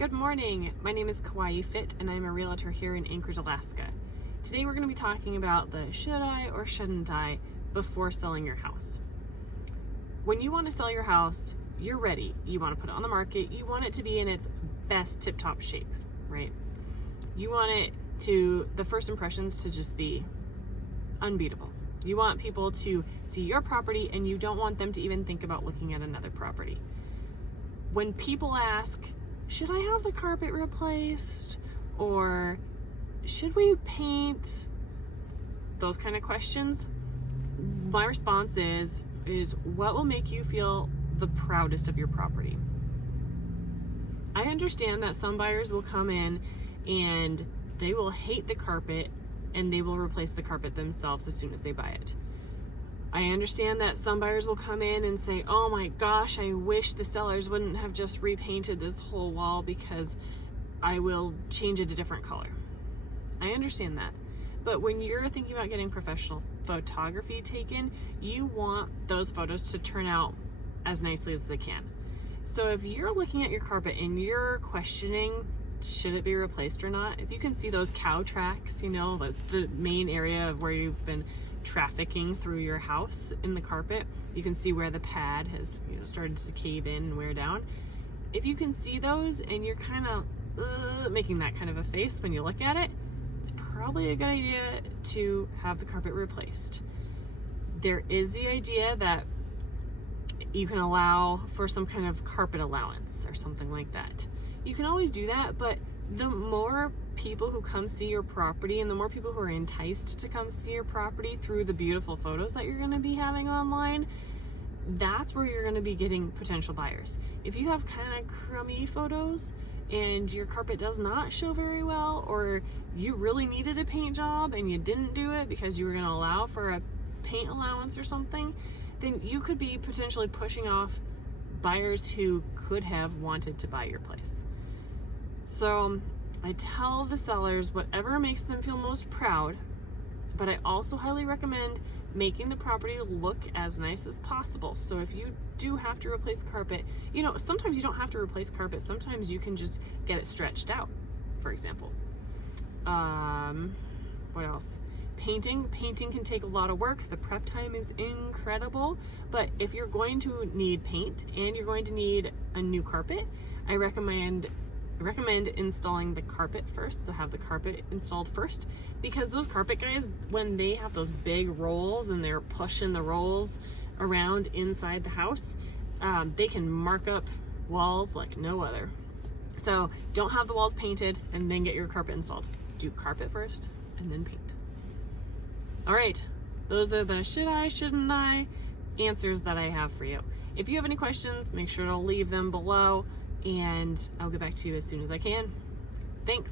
Good morning. My name is Kauai Fitt and I'm a realtor here in Anchorage, Alaska. Today we're going to be talking about the should I or shouldn't I before selling your house. When you want to sell your house, you're ready. You want to put it on the market. You want it to be in its best tip-top shape, right? You want it to, the first impressions to just be unbeatable. You want people to see your property and you don't want them to even think about looking at another property. When people ask, should I have the carpet replaced? Or should we paint? Those kind of questions. My response is what will make you feel the proudest of your property? I understand that some buyers will come in and they will hate the carpet and they will replace the carpet themselves as soon as they buy it. I understand that some buyers will come in and say, oh my gosh, I wish the sellers wouldn't have just repainted this whole wall because I will change it a different color. I understand that. But when you're thinking about getting professional photography taken, you want those photos to turn out as nicely as they can. So if you're looking at your carpet and you're questioning, should it be replaced or not? If you can see those cow tracks, like the main area of where you've been trafficking through your house in the carpet, you can see where the pad has started to cave in and wear down. If you can see those and you're kind of making that kind of a face when you look at it, it's probably a good idea to have the carpet replaced. There is the idea that you can allow for some kind of carpet allowance or something like that. You can always do that, but the more people who come see your property and the more people who are enticed to come see your property through the beautiful photos that you're going to be having online, that's where you're going to be getting potential buyers. If you have kind of crummy photos and your carpet does not show very well, or you really needed a paint job and you didn't do it because you were going to allow for a paint allowance or something, then you could be potentially pushing off buyers who could have wanted to buy your place. So I tell the sellers whatever makes them feel most proud, but I also highly recommend making the property look as nice as possible. So if you do have to replace carpet, sometimes you don't have to replace carpet. Sometimes you can just get it stretched out, for example. What else? Painting can take a lot of work. The prep time is incredible, but if you're going to need paint and you're going to need a new carpet, I recommend installing the carpet first. So have the carpet installed first, because those carpet guys, when they have those big rolls and they're pushing the rolls around inside the house, they can mark up walls like no other. So don't have the walls painted and then get your carpet installed. Do carpet first and then paint. All right, those are the should I, shouldn't I answers that I have for you. If you have any questions, make sure to leave them below and I'll get back to you as soon as I can. Thanks.